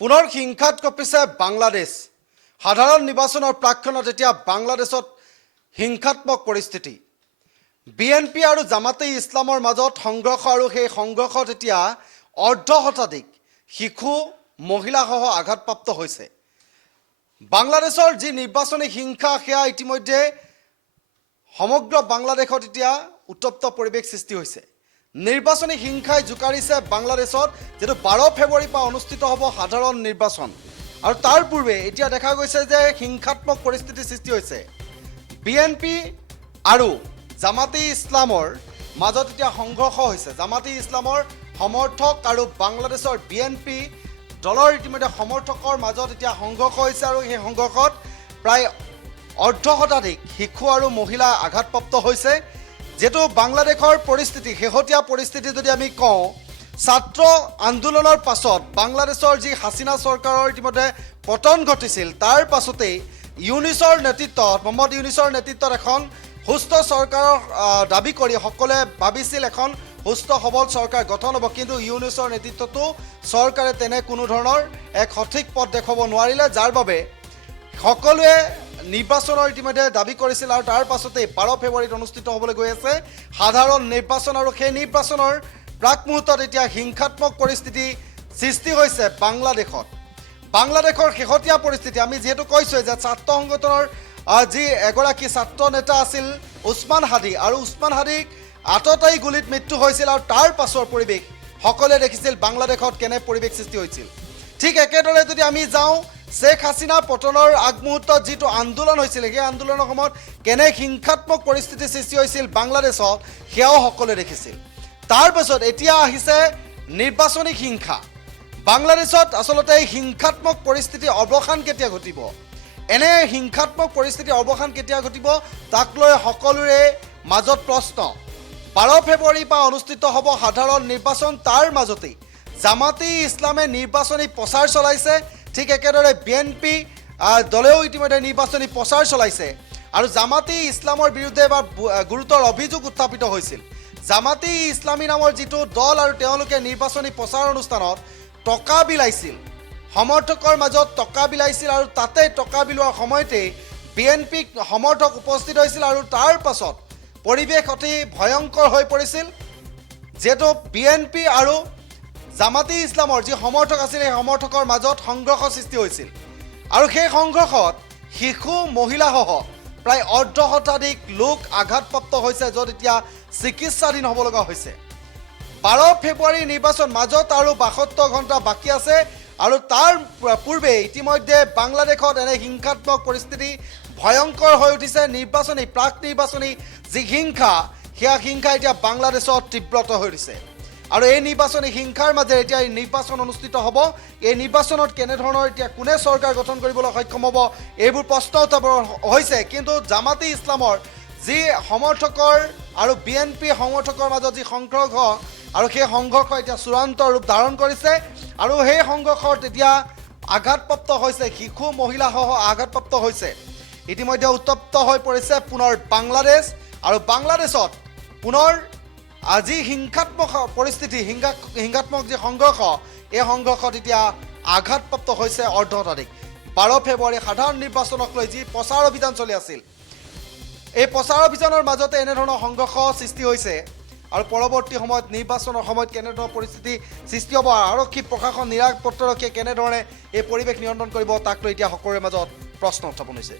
পুনৰ হিংসাত কঁপিছে বাংলাদেশ। সাধাৰণ নিৰ্বাচনৰ প্ৰাক্ষণত এতিয়া বাংলাদেশত হিংসাত্মক পৰিস্থিতি। বিএনপি আৰু জামাতে ইছলামৰ মাজত সংঘৰ্ষ আৰু সেই সংঘৰ্ষত এতিয়া অৰ্ধ শতাধিক শিশু মহিলাসহ আঘাতপ্ৰাপ্ত হৈছে। বাংলাদেশৰ যি নিৰ্বাচনী হিংসা সেয়া ইতিমধ্যে সমগ্ৰ বাংলাদেশত এতিয়া উত্তপ্ত পৰিৱেশ সৃষ্টি হৈছে। নিৰ্বাচনী হিংসাই জোকাৰিছে বাংলাদেশত, যেটো 12 ফেব্ৰুৱাৰীৰ পৰা অনুষ্ঠিত হ'ব সাধাৰণ নিৰ্বাচন। আৰু তাৰ পূৰ্বে এতিয়া দেখা গৈছে যে হিংসাত্মক পৰিস্থিতিৰ সৃষ্টি হৈছে। বিএনপি আৰু জামাতে ইছলামৰ মাজত এতিয়া সংঘৰ্ষ হৈছে। জামাতে ইছলামৰ সমৰ্থক আৰু বাংলাদেশৰ বিএনপি দলৰ ইতিমধ্যে সমৰ্থকৰ মাজত এতিয়া সংঘৰ্ষ হৈছে আৰু সেই সংঘৰ্ষত প্ৰায় অৰ্ধ শতাধিক শিশু আৰু মহিলা আঘাতপ্ৰাপ্ত হৈছে। যেটো বাংলাদেশৰ পৰিস্থিতি, শেহতীয়া পৰিস্থিতি যদি আমি কওঁ, ছাত্ৰ আন্দোলনৰ পাছত বাংলাদেশৰ যি হাছিনা চৰকাৰৰ ইতিমধ্যে পতন ঘটিছিল, তাৰ পাছতেই ইউনিছৰ নেতৃত্বত মহম্মদ ইউনিছৰ নেতৃত্বত এখন সুস্থ চৰকাৰৰ দাবী কৰি সকলোৱে ভাবিছিল এখন সুস্থ সবল চৰকাৰ গঠন হ'ব। কিন্তু ইউনিছৰ নেতৃত্বতো চৰকাৰে তেনে কোনো ধৰণৰ এক সঠিক পথ দেখুৱাব নোৱাৰিলে, যাৰ বাবে সকলোৱে নিৰ্বাচনৰ ইতিমধ্যে দাবী কৰিছিল। আৰু তাৰ পাছতেই 12 ফেব্ৰুৱাৰীত অনুষ্ঠিত হ'বলৈ গৈ আছে সাধাৰণ নিৰ্বাচন। আৰু সেই নিৰ্বাচনৰ প্ৰাক মুহূৰ্তত এতিয়া হিংসাত্মক পৰিস্থিতি সৃষ্টি হৈছে বাংলাদেশত। বাংলাদেশৰ শেহতীয়া পৰিস্থিতি আমি যিহেতু কৈছোঁ যে ছাত্ৰ সংগঠনৰ যি এগৰাকী ছাত্ৰ নেতা আছিল উছমান হাদি, আৰু উছমান হাদিক আততায়ী গুলীত মৃত্যু হৈছিল। আৰু তাৰ পাছৰ পৰিৱেশ সকলোৱে দেখিছিল বাংলাদেশত কেনে পৰিৱেশ সৃষ্টি হৈছিল। ঠিক একেদৰে যদি আমি যাওঁ, শ্বেখ হাছিনা পতনৰ আগমুহূৰ্তত যিটো আন্দোলন হৈছিল, সেই আন্দোলনৰ সময়ত কেনে হিংসাত্মক পৰিস্থিতিৰ সৃষ্টি হৈছিল বাংলাদেশত, সেয়াও সকলোৱে দেখিছিল। তাৰ পাছত এতিয়া আহিছে নিৰ্বাচনী হিংসা। বাংলাদেশত আচলতে হিংসাত্মক পৰিস্থিতিৰ অৱসান কেতিয়া ঘটিব, এনে হিংসাত্মক পৰিস্থিতিৰ অৱসান কেতিয়া ঘটিব, তাক লৈ সকলোৰে মাজত প্ৰশ্ন। 12 ফেব্ৰুৱাৰীৰ পৰা অনুষ্ঠিত হ'ব সাধাৰণ নিৰ্বাচন, তাৰ মাজতেই জামাতে ইছলামে নিৰ্বাচনী প্ৰচাৰ চলাইছে। ঠিক একেদৰে বিএনপি দলেও ইতিমধ্যে নিৰ্বাচনী প্ৰচাৰ চলাইছে। আৰু জামাতে ইছলামৰ বিৰুদ্ধে এবাৰ গুৰুতৰ অভিযোগ উত্থাপিত হৈছিল। জামাতে ইছলামী নামৰ যিটো দল, আৰু তেওঁলোকে নিৰ্বাচনী প্ৰচাৰ অনুষ্ঠানত টকা বিলাইছিল, সমৰ্থকৰ মাজত টকা বিলাইছিল। আৰু তাতে টকা বিলোৱাৰ সময়তেই বিএনপি সমৰ্থক উপস্থিত হৈছিল। আৰু তাৰ পাছত পৰিৱেশ অতি ভয়ংকৰ হৈ পৰিছিল, যিহেতু বিএনপি আৰু জামাতে ইছলামৰ যি সমৰ্থক আছিল, সেই সমৰ্থকৰ মাজত সংঘৰ্ষ সৃষ্টি হৈছিল। আৰু সেই সংঘৰ্ষত শিশু মহিলাসহ প্ৰায় অৰ্ধ শতাধিক লোক আঘাতপ্ৰাপ্ত হৈছে, য'ত এতিয়া চিকিৎসাধীন হ'ব লগা হৈছে। 12 ফেব্ৰুৱাৰীৰ নিৰ্বাচন মাজত আৰু 72 ঘণ্টা বাকী আছে। আৰু তাৰ পূৰ্বে ইতিমধ্যে বাংলাদেশত এনে হিংসাত্মক পৰিস্থিতি ভয়ংকৰ হৈ উঠিছে। নিৰ্বাচনী প্ৰাক নিৰ্বাচনী যি হিংসা, সেয়া হিংসা এতিয়া বাংলাদেশত তীব্ৰতৰ হৈ উঠিছে। আৰু এই নিৰ্বাচনী হিংসাৰ মাজেৰে এতিয়া এই নিৰ্বাচন অনুষ্ঠিত হ'ব। এই নিৰ্বাচনত কেনেধৰণৰ এতিয়া কোনে চৰকাৰ গঠন কৰিবলৈ সক্ষম হ'ব, এইবোৰ প্ৰশ্ন উত্থাপন হৈছে। কিন্তু জামাতে ইছলামৰ যি সমৰ্থকৰ আৰু বিএনপি সমৰ্থকৰ মাজত যি সংঘৰ্ষ, আৰু সেই সংঘৰ্ষ এতিয়া চূড়ান্ত ৰূপ ধাৰণ কৰিছে। আৰু সেই সংঘৰ্ষত এতিয়া আঘাতপ্ৰাপ্ত হৈছে শিশু মহিলাসহ আঘাতপ্ৰাপ্ত হৈছে। ইতিমধ্যে উত্তপ্ত হৈ পৰিছে পুনৰ বাংলাদেশ। আৰু বাংলাদেশত পুনৰ আজি হিংসাত্মক পৰিস্থিতি, হিংসাত্মক যি সংঘৰ্ষ, এই সংঘৰ্ষত এতিয়া আঘাতপ্ৰাপ্ত হৈছে অৰ্ধ শতাধিক। 12 ফেব্ৰুৱাৰী সাধাৰণ নিৰ্বাচনক লৈ যি প্ৰচাৰ অভিযান চলি আছিল, এই প্ৰচাৰ অভিযানৰ মাজতে এনেধৰণৰ সংঘৰ্ষ সৃষ্টি হৈছে। আৰু পৰৱৰ্তী সময়ত নিৰ্বাচনৰ সময়ত কেনেধৰণৰ পৰিস্থিতি সৃষ্টি হ'ব, আৰক্ষী প্ৰশাসন নিৰাপত্তাৰক্ষীয়ে কেনেধৰণে এই পৰিৱেশ নিয়ন্ত্ৰণ কৰিব, তাক লৈ এতিয়া সকলোৰে মাজত প্ৰশ্ন উত্থাপন হৈছে।